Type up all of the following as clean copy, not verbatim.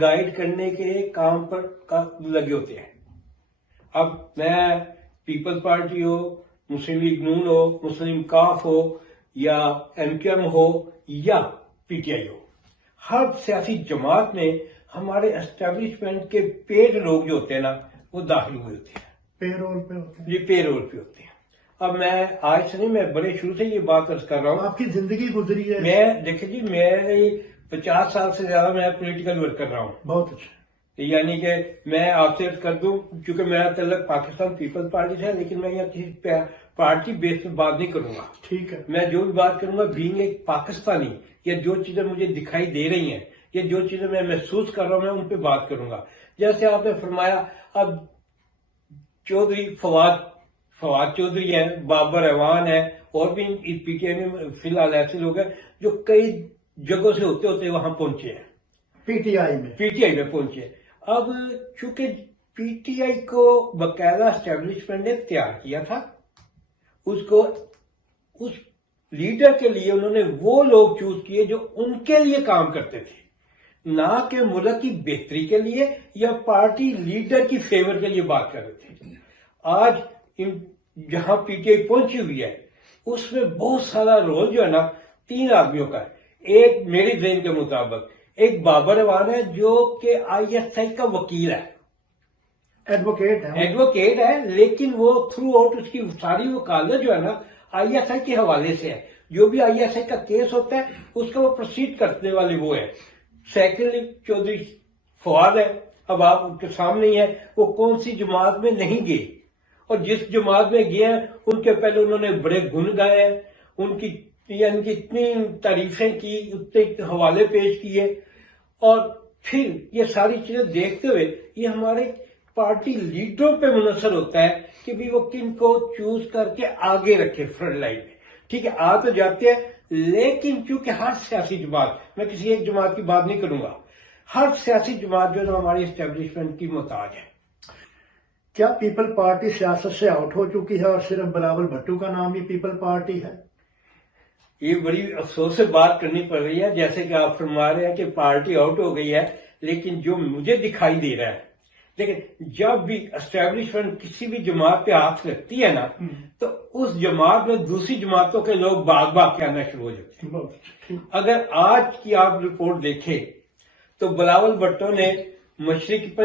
Guide کرنے کے کام پر لگے ہوتے ہیں. اب میں پیپلز پارٹی ہو، مسلم لیگ نون ہو، مسلم کاف ہو، یا ایم کیو ایم ہو، یا پی ٹی آئی ہو، ہر سیاسی جماعت میں ہمارے اسٹیبلشمنٹ کے پیڈ لوگ جو ہوتے ہیں نا وہ داخل ہوئے ہوتے ہیں. پے رول پہ ہوتے ہیں. یہ پے رول پہ ہوتے ہیں. اب میں آج سے نہیں، میں بڑے شروع سے یہ بات عرض کر رہا ہوں. آپ کی زندگی گزری ہے. میں دیکھیں جی، میں 50 سال سے زیادہ میں پولیٹیکل ورک کر رہا ہوں. بہت اچھا. یعنی کہ میں آپ سے عرض کر دوں، کیونکہ میرا تعلق پاکستان پیپلز پارٹی سے ہے، لیکن میں یہاں کسی پارٹی بیس پہ بات نہیں کروں گا. ٹھیک ہے. میں جو بھی بات کروں گا بینگ ایک پاکستانی، یا جو چیزیں مجھے دکھائی دے رہی ہیں یا جو چیزیں میں محسوس کر رہا ہوں میں ان پہ بات کروں گا. جیسے آپ نے فرمایا، اب چودھری فواد چودھری ہیں، بابر ایوان ہے، اور بھی پی ٹی آئی میں فی الحال ایسے لوگ ہیں جو کئی جگہوں سے ہوتے ہوتے وہاں پہنچے ہیں، پی ٹی آئی میں پہنچے. اب چونکہ پی ٹی آئی کو باقاعدہ اسٹیبلشمنٹ نے تیار کیا تھا، اس لیڈر کے لیے انہوں نے وہ لوگ چوز کیے جو ان کے لیے کام کرتے تھے، نہ کہ ملک کی بہتری کے لیے یا پارٹی لیڈر کی فیور کے لیے بات کر رہے تھے. آج جہاں پی ٹی آئی پہنچی ہوئی ہے اس میں بہت سارا رول جو ہے نا 3 آدمیوں کا ہے. ایک میری ذہن کے مطابق ایک بابر ایوان ہے جو کہ آئی ایس آئی کا وکیل ہے، ایڈوکیٹ ہے، لیکن وہ تھرو آؤٹ اس کی ساری وکالت جو ہے نا آئی ایس آئی کے حوالے سے ہے. جو بھی آئی ایس آئی کا کیس ہوتا ہے اس کا وہ پروسیڈ کرنے والے وہ ہے. سیکنڈلی چودھری فواد ہے. اب آپ کے سامنے ہی ہے وہ کون سی جماعت میں نہیں گئے، اور جس جماعت میں گئے ہیں ان کے پہلے انہوں نے بڑے گن گائے ہیں، ان کی یعنی کہ اتنی تعریفیں کی، اتنے حوالے پیش کیے. اور پھر یہ ساری چیزیں دیکھتے ہوئے یہ ہمارے پارٹی لیڈروں پہ منحصر ہوتا ہے کہ بھی وہ کن کو چوز کر کے آگے رکھے فرنٹ لائن میں. ٹھیک ہے، آ تو جاتے ہیں، لیکن چونکہ ہر سیاسی جماعت، میں کسی ایک جماعت کی بات نہیں کروں گا، ہر سیاسی جماعت جو ہے ہماری اسٹیبلشمنٹ کی محتاج ہے. کیا پیپل پارٹی سیاست سے آؤٹ ہو چکی ہے اور صرف بلاول بھٹو کا نام ہی پیپل پارٹی ہے؟ یہ بڑی افسوس سے بات کرنی پڑ رہی ہے، جیسے کہ آپ فرما رہے ہیں کہ پارٹی آؤٹ ہو گئی ہے، لیکن جو مجھے دکھائی دے رہا ہے، لیکن جب بھی اسٹیبلشمنٹ کسی بھی جماعت پہ ہاتھ رکھتی ہے نا تو اس جماعت میں دوسری جماعتوں کے لوگ باغ کے آنا شروع ہو جاتے ہیں. اگر آج کی آپ رپورٹ دیکھیں تو بلاول بھٹو نے مشرق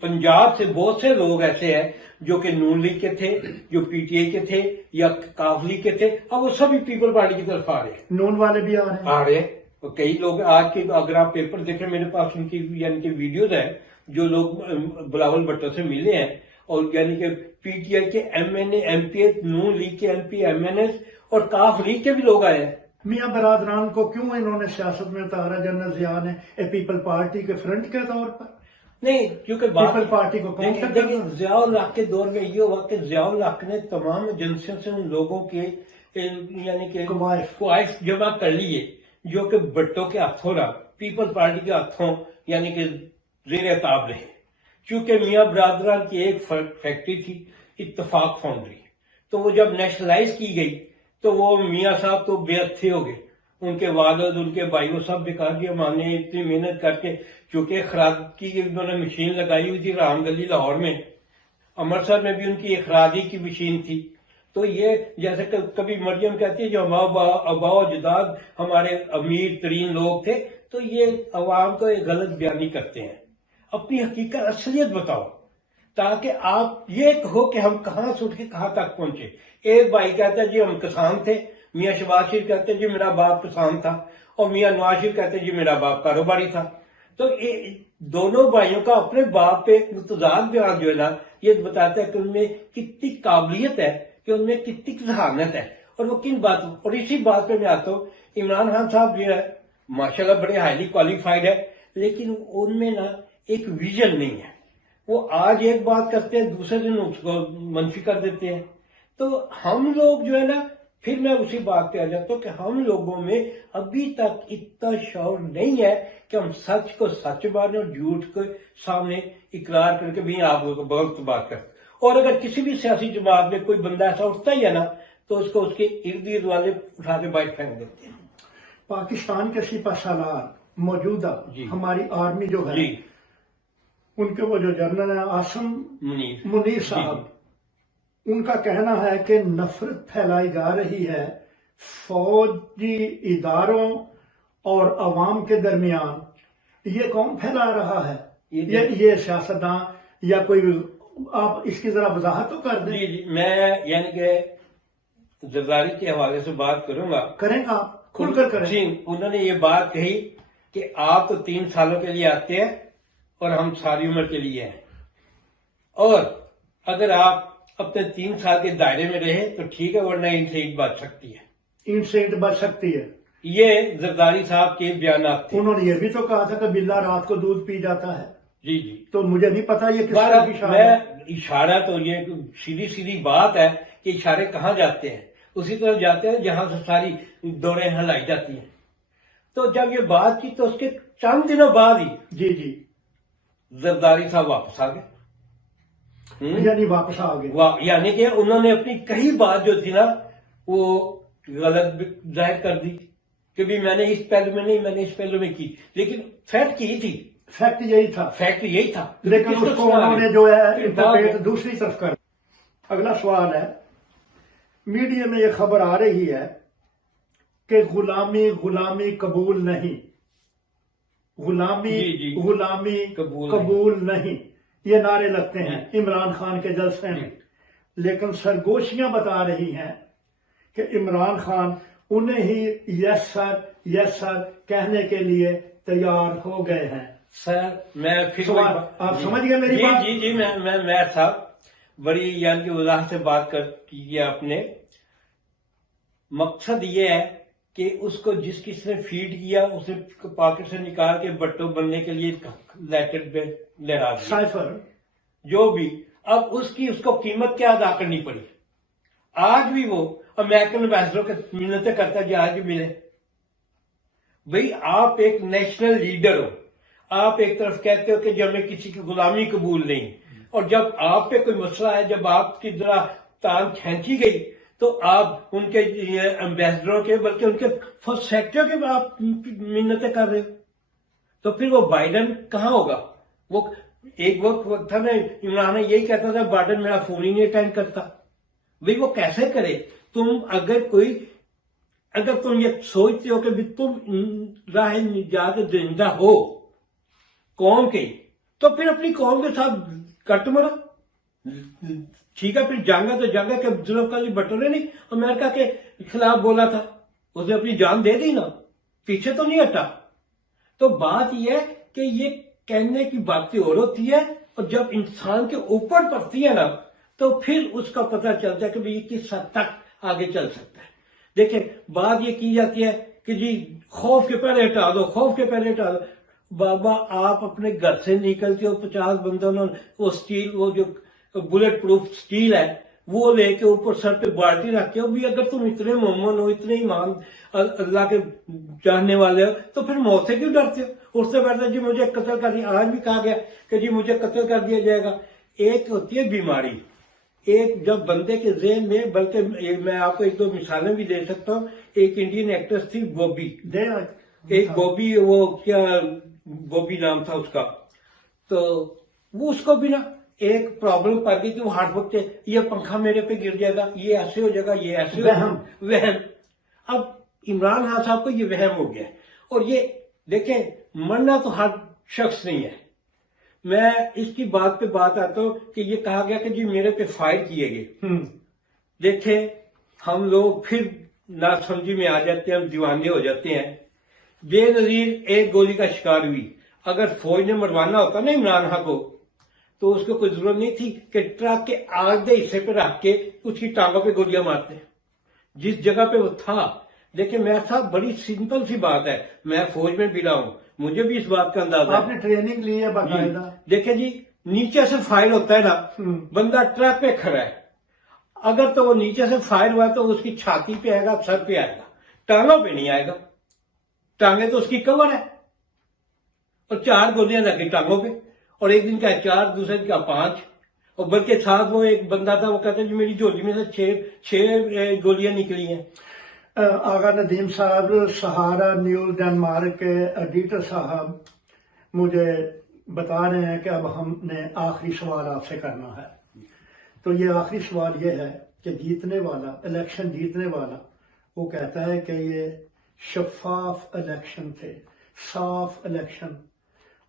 پنجاب سے بہت سے لوگ ایسے ہیں جو کہ نون لیگ کے تھے، جو پی ٹی آئی کے تھے یا کاف لیگ کے تھے، اب وہ سبھی پیپل پارٹی کی طرف آ رہے ہیں. نون والے بھی آ رہے ہیں. کئی لوگ آج کے، اگر آپ پیپر دیکھیں میرے پاس ان کی یعنی کہ ویڈیوز ہیں جو لوگ بلاول بھٹو سے ملے ہیں، اور یعنی کہ پی ٹی آئی کے M N A, M P S, Noon league کے M P, M N S اور کاف لیگ کے بھی لوگ آئے ہیں. میاں برادران کو کیوں انہوں نے سیاست میں اتارا جنرل ضیاء نے پیپل پارٹی کے فرنٹ کے طور پر؟ نہیں، کیونکہ پیپل پارٹی کو دیکھیں ضیاء الحق کے دور میں یہ ہوا کہ ضیاء الحق نے تمام ایجنسیوں سے ان لوگوں کے یعنی کہ خواہش جمع کر لیے جو کہ بھٹو کے ہاتھوں رہا، پیپل پارٹی کے ہاتھوں یعنی کہ زیر اعتاب رہے. چونکہ میاں برادران کی ایک فیکٹری تھی اتفاق فاؤنڈری، تو وہ جب نیشنلائز کی گئی تو وہ میاں صاحب تو بے اتھے ہو گئے، ان کے والد، ان کے بھائی، وہ سب بیکار دیا. ماں نے اتنی محنت کر کے، چونکہ اخراج کی انہوں نے مشین لگائی ہوئی تھی رام گلی لاہور میں، امرتسر میں بھی ان کی اخراجی کی مشین تھی. تو یہ جیسے کہ کبھی مریم کہتی ہے جو آبا و اجداد ہمارے امیر ترین لوگ تھے، تو یہ عوام کو ایک غلط بیانی کرتے ہیں. اپنی حقیقت اصلیت بتاؤ تاکہ آپ یہ کہو کہ ہم کہاں سے اٹھ کے کہاں تک پہنچے. ایک بھائی کہتا ہے جی ہم کسان تھے، میاں شہباز شریف کہتے ہیں جی میرا باپ کسان تھا، اور میاں نواز شریف کہتے ہیں جی میرا باپ کاروباری تھا. تو دونوں بھائیوں کا اپنے باپ پہ متضاد بیان جو ہے نا یہ بتاتا ہے کہ ان میں کتنی قابلیت ہے، کہ ان میں کتنی ذہانت ہے، اور وہ کن باتوں. اور اسی بات پہ میں آتا ہوں، عمران خان صاحب جو ہے ماشاءاللہ بڑے ہائیلی کوالیفائڈ ہے، لیکن ان میں نا ایک ویژن نہیں ہے. وہ آج ایک بات کرتے ہیں، دوسرے دن اس کو منفی کر دیتے ہیں. تو ہم لوگ جو ہے نا، پھر میں اسی بات پہ آ جاتا ہوں کہ ہم لوگوں میں ابھی تک اتنا شعور نہیں ہے کہ ہم سچ کو سچ مانیں اور جھوٹ کے سامنے اقرار کر کے بھی آپ لوگوں کو بہت بات کریں. اور اگر کسی بھی سیاسی جماعت میں کوئی بندہ ایسا اٹھتا ہی ہے نا تو اس کو اس کے ارد گرد والے اٹھا کے بائک پھینک دیتے ہیں. پاکستان کے سپہ سالار موجودہ جی ہماری آرمی جو ہے جی ان کے وہ جو جنرل ہیں عاصم منیر منیر صاحب، ان کا کہنا ہے کہ نفرت پھیلائی جا رہی ہے فوجی اداروں اور عوام کے درمیان. یہ کون پھیلا رہا ہے؟ یہ سیاستداں یا کوئی؟ آپ اس کی ذرا وضاحت تو کر دیں. جی جی میں یعنی کہ زرداری کے حوالے سے بات کروں گا. کریں گا، کھل کر کریں. جی انہوں نے یہ بات کہی کہ آپ تو 3 سالوں کے لیے آتے ہیں اور ہم ساری عمر کے لیے ہیں، اور اگر آپ اپنے 3 سال کے دائرے میں رہے تو ٹھیک ہے، ورنہ ان سے اینٹ بچ سکتی ہے. ان سے اینٹ بچ سکتی ہے. یہ زرداری صاحب کے بیانات تھے. انہوں نے یہ بھی تو کہا تھا کہ بلّا رات کو دودھ پی جاتا ہے. جی جی تو مجھے نہیں پتا یہ کس طرح کی شان ہے. میں اشارہ تو یہ سیدھی بات ہے کہ اشارے کہاں جاتے ہیں، اسی طرح جاتے ہیں جہاں سے ساری دوریں ہلائی جاتی ہیں. تو جب یہ بات کی تو اس کے چند دنوں بعد ہی جی جی زرداری صاحب واپس آ گئے. یعنی واپس آ گئے. یعنی کہ انہوں نے اپنی کئی بات جو تھی نا وہ غلط ظاہر کر دی کہ بھی میں نے اس پہلو میں نہیں، میں نے اس پہلو میں کی، لیکن فیکٹ یہی تھی. فیکٹ یہی تھا. فیکٹ یہی تھا، لیکن اس کو انہوں نے جو ہے انٹرپریٹ دوسری طرف کر. اگلا سوال ہے، میڈیا میں یہ خبر آ رہی ہے کہ غلامی قبول نہیں، غلامی قبول نہیں، یہ نعرے لگتے ہیں عمران خان کے جلسے میں. لیکن سرگوشیاں بتا رہی ہیں کہ عمران خان انہیں ہی یس سر کہنے کے لیے تیار ہو گئے ہیں. سر میں پھر آپ سمجھ گئے میری بات؟ جی جی میں صاحب بڑی یعنی کہ وضاحت سے بات کی ہے آپ نے. مقصد یہ ہے کہ اس کو جس کس نے فیڈ کیا اسے پاکٹ سے نکال کے بٹو بننے کے لیے لیٹر پہ لہرا دیا. سائفر جو بھی، اب اس کو قیمت کیا ادا کرنی پڑی. آج بھی وہ امریکن ایمبیسڈر کے منتیں کرتا ہے کہ آج بھی ملے. بھئی آپ ایک نیشنل لیڈر ہو، آپ ایک طرف کہتے ہو کہ جب ہمیں کسی کی غلامی قبول نہیں، اور جب آپ پہ کوئی مسئلہ ہے، جب آپ کی ذرا تان کھینچی گئی تو آپ ان کے ایمبیسڈروں کے بلکہ ان کے فرسٹ سیکرٹری کے آپ منتیں کر رہے ہو. تو پھر وہ بائیڈن کہاں ہوگا؟ وہ ایک وقت تھا نا عمران یہی کہتا تھا بائیڈن میرا فون ہی نہیں اٹینڈ کرتا. بھئی وہ کیسے کرے؟ اگر تم یہ سوچتے ہو کہ تم راہ نجات دہندہ ہو قوم کے، تو پھر اپنی قوم کے ساتھ کٹ مرو. ٹھیک ہے، پھر جنگ ہے تو جنگ ہے. کہ ذوالفقار علی بھٹو نے نہیں امریکہ کے خلاف بولا تھا، اس نے اپنی جان دے دی نا، پیچھے تو نہیں ہٹا. تو بات یہ ہے کہ یہ کہنے کی باتیں اور ہوتی ہے، اور جب انسان کے اوپر پڑتی ہے نا تو پھر اس کا پتہ چلتا ہے کہ یہ کس حد تک آگے چل سکتا ہے. دیکھیں بات یہ کی جاتی ہے کہ جی خوف کے پہلے ہٹا دو، خوف کے پہلے ہٹا دو. بابا آپ اپنے گھر سے نکلتے ہو 50 بندوں نے وہ سٹیل، وہ جو بلٹ پروف سٹیل ہے وہ لے کے اوپر سر پہ بالٹی رکھ کے بھی اگر تم اتنے مومن ہو، اتنے ایمان اللہ کے چاہنے والے ہو تو پھر موت سے کیوں ڈرتے ہو؟ اس سے بہتر جی مجھے قتل کر دیا. آج بھی کہا گیا کہ جی مجھے قتل کر دیا جائے گا. ایک ہوتی ہے بیماری، ایک جب بندے کے ذہن میں، بلکہ میں آپ کو 1-2 مثالیں بھی دے سکتا ہوں. ایک انڈین ایکٹریس تھی بوبی، ایک بوبی، وہ کیا بوبی نام تھا اس کا. تو وہ اس کو بھی نا ایک پرابلم پڑ گئی کہ وہ ہر وقت یہ پنکھا میرے پہ گر جائے گا، یہ ایسے ہو جائے گا، یہ ایسے ہو جائے گا، وہم. اب عمران خان صاحب کو یہ وہم ہو گیا. اور یہ دیکھیں مرنا تو ہر شخص نہیں ہے. میں اس کی بات پہ بات آتا ہوں کہ یہ کہا گیا کہ جی میرے پہ فائر کیے گئے. دیکھیں ہم لوگ پھر ناسمجھی میں آ جاتے ہیں، ہم دیوانے ہو جاتے ہیں. بے نظیر ایک گولی کا شکار ہوئی. اگر فوج نے مروانا ہوتا نا عمران خان کو تو اس کو کوئی ضرورت نہیں تھی کہ ٹرک کے آدھے حصے پہ رکھ کے اس کی ٹانگوں پہ گولیاں مارتے جس جگہ پہ وہ تھا. لیکن میں صاحب بڑی سمپل سی بات ہے، میں فوج میں بھی رہا ہوں، مجھے بھی اس بات کا اندازہ ہے. آپ نے ٹریننگ لی ہے باقاعدہ؟ دیکھیں جی نیچے سے فائر ہوتا ہے نا، بندہ ٹرک پہ کھڑا ہے، اگر تو وہ نیچے سے فائر ہوا تو اس کی چھاتی پہ آئے گا، سر پہ آئے گا، ٹانگوں پہ نہیں آئے گا. ٹانگیں تو اس کی کور ہے، اور 4 گولیاں لگی ٹانگوں پہ، اور ایک دن کا 4، دوسرے دن کا 5. اور بلکہ ساتھ وہ ایک بندہ تھا، وہ کہتا ہے جی میری جھولی میں سے 6 گولیاں نکلی ہیں. آغا ندیم صاحب، سہارا نیوز ڈنمارک کے ایڈیٹر صاحب مجھے بتا رہے ہیں کہ اب ہم نے آخری سوال آپ سے کرنا ہے. تو یہ آخری سوال یہ ہے کہ جیتنے والا، الیکشن جیتنے والا، وہ کہتا ہے کہ یہ شفاف الیکشن تھے، صاف الیکشن،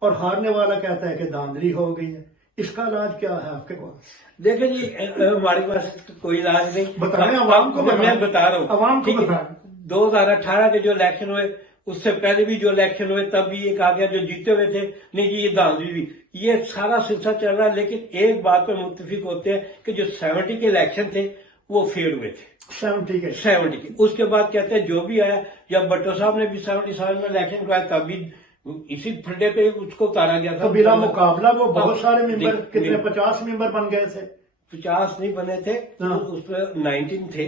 اور ہارنے والا کہتا ہے کہ دھاندلی ہو گئی ہے. اس کا علاج کیا ہے آپ کے پاس؟ دیکھیں جی، ہمارے پاس کوئی علاج نہیں. بتائیں عوام کو، میں بتا رہا ہوں عوام کو ٹھیک ہے. بتائیں. 2018 کے جو الیکشن ہوئے، اس سے پہلے بھی جو الیکشن ہوئے، تب بھی یہ کہا گیا جو جیتے ہوئے تھے نہیں جی یہ دھاندلی بھی. یہ سارا سلسلہ چل رہا ہے، لیکن ایک بات پہ متفق ہوتے ہیں کہ جو 70 کے الیکشن تھے وہ فیل ہوئے تھے. 70 کے 70 کے. اس کے بعد کہتے ہیں جو بھی آیا، جب بھٹو صاحب نے بھی 70 سال میں الیکشن کرایا تب بھی اسی پھڈے پہ اس کو اتارا گیا تھا. تو بلا مقابلہ وہ بہت سارے ممبر، دیکھ- کتنے 50 ممبر بن گئے تھے. 50 نہیں بنے تھے، ہاں. اس پہ 19 تھے.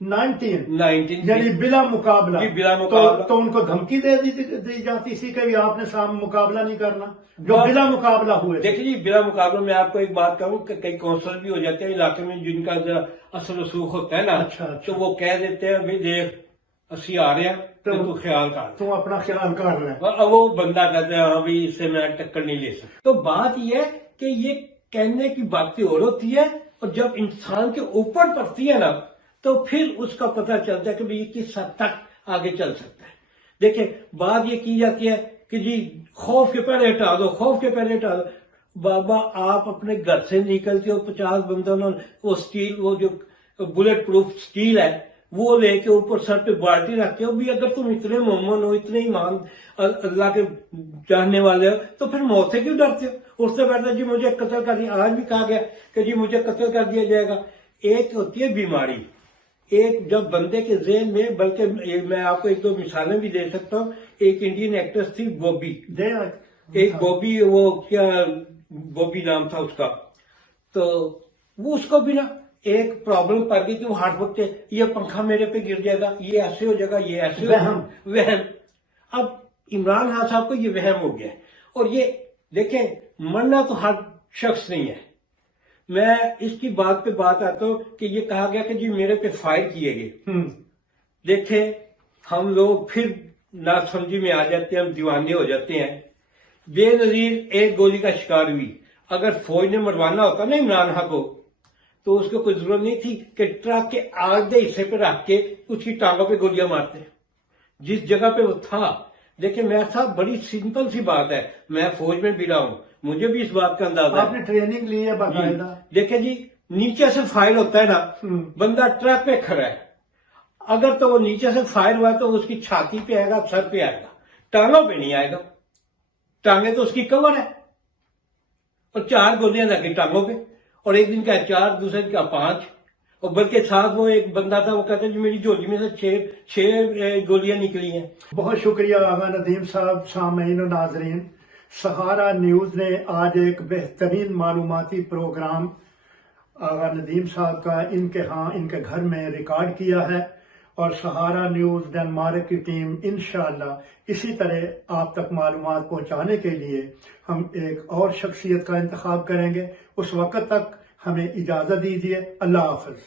19 تھے. یعنی بلا مقابلہ. جی، بلا مقابلہ. تو ان کو دھمکی دی جاتی تھی کہ آپ نے سامنے مقابلہ نہیں کرنا، جو بلا مقابلہ ہوئے تھے. دیکھیں جی، بلا مقابلہ میں آپ کو ایک بات کہوں کہ کئی کونسلر بھی ہو جاتے ہیں علاقے میں جن کا اصل رسوخ ہوتا ہے نا، اچھا. تو وہ کہہ دیتے ہیں بھی دیکھ اسی آ رہے ہیں تو خیال کر. تم اپنا خیال کر لیں. اب وہ بندہ کہتے ہیں ہاں بھی اس سے میں ٹکر نہیں لے سکتا. تو بات یہ ہے کہ یہ کہنے کی باتیں اور ہوتی ہے، اور جب انسان کے اوپر پڑتی ہے نا تو پھر اس کا پتہ چلتا ہے کہ یہ کس حد تک آگے چل سکتا ہے. دیکھیں بات یہ کی جاتی ہے کہ جی خوف کے پہلے ہٹا دو، خوف کے پہلے ہٹا دو. بابا آپ اپنے گھر سے نکلتے ہو 50 بندوں نے وہ سٹیل، وہ جو بلٹ پروف سٹیل ہے وہ لے کے اوپر سر پہ بالٹی رکھتے ہو بھی. اگر تم اتنے مومن ہو، اتنے ایمان اللہ کے چاہنے والے ہو، تو پھر موت سے کیوں ڈرتے ہو؟ اس سے بیٹھتے جی مجھے قتل کر دیا. آج بھی کہا گیا کہ جی مجھے قتل کر دیا جائے گا. ایک ہوتی ہے بیماری، ایک جب بندے کے ذہن میں، بلکہ میں آپ کو ایک دو مثالیں بھی دے سکتا ہوں. ایک انڈین ایکٹریس تھی بوبی، ایک بوبی، وہ کیا بوبی نام تھا اس کا. تو وہ اس کو بھی نا ایک پرابلم پڑ گئی کہ وہ ہارٹ ورک تھے، یہ پنکھا میرے پہ گر جائے گا، یہ ایسے ہو جائے گا، یہ ایسے وہم. اب عمران خان صاحب کو یہ وہم ہو گیا ہے. اور یہ دیکھیں مرنا تو ہر شخص نہیں ہے. میں اس کی بات پہ بات آتا ہوں کہ یہ کہا گیا کہ جی میرے پہ فائر کیے گئے. دیکھیں ہم لوگ پھر نہ سمجھی میں آ جاتے ہیں، ہم دیوانے ہو جاتے ہیں. بے نظیر ایک گولی کا شکار ہوئی. اگر فوج نے مروانا ہوتا نا عمران خان کو تو اس کو کوئی ضرورت نہیں تھی کہ ٹرک کے آدھے حصے پہ رکھ کے اس کی ٹانگوں پہ گولیاں مارتے جس جگہ پہ وہ تھا. دیکھیں میں صاحب بڑی سمپل سی بات ہے، میں فوج میں بھی رہا ہوں، مجھے بھی اس بات کا اندازہ ہے. آپ نے ٹریننگ لی ہے باقاعدہ؟ دیکھیں جی نیچے سے فائر ہوتا ہے نا، بندہ ٹرک پہ کھڑا ہے، اگر تو وہ نیچے سے فائر ہوا تو اس کی چھاتی پہ آئے گا، سر پہ آئے گا، ٹانگوں پہ نہیں آئے گا. ٹانگیں تو اس کی کور ہے، اور 4 گولیاں لگی ٹانگوں پہ، اور ایک دن کا 4، دوسرے دن کا 5. اور بلکہ ساتھ وہ ایک بندہ تھا، وہ کہتے ہیں جی میری جھولی میں سے 6 گولیاں نکلی ہیں. بہت شکریہ آغا ندیم صاحب. سامعین و ناظرین، سہارا نیوز نے آج ایک بہترین معلوماتی پروگرام آغا ندیم صاحب کا ان کے گھر میں ریکارڈ کیا ہے، اور سہارا نیوز ڈنمارک کی ٹیم انشاءاللہ اسی طرح آپ تک معلومات پہنچانے کے لیے ہم ایک اور شخصیت کا انتخاب کریں گے. اس وقت تک ہمیں اجازت دیجیے. اللہ حافظ.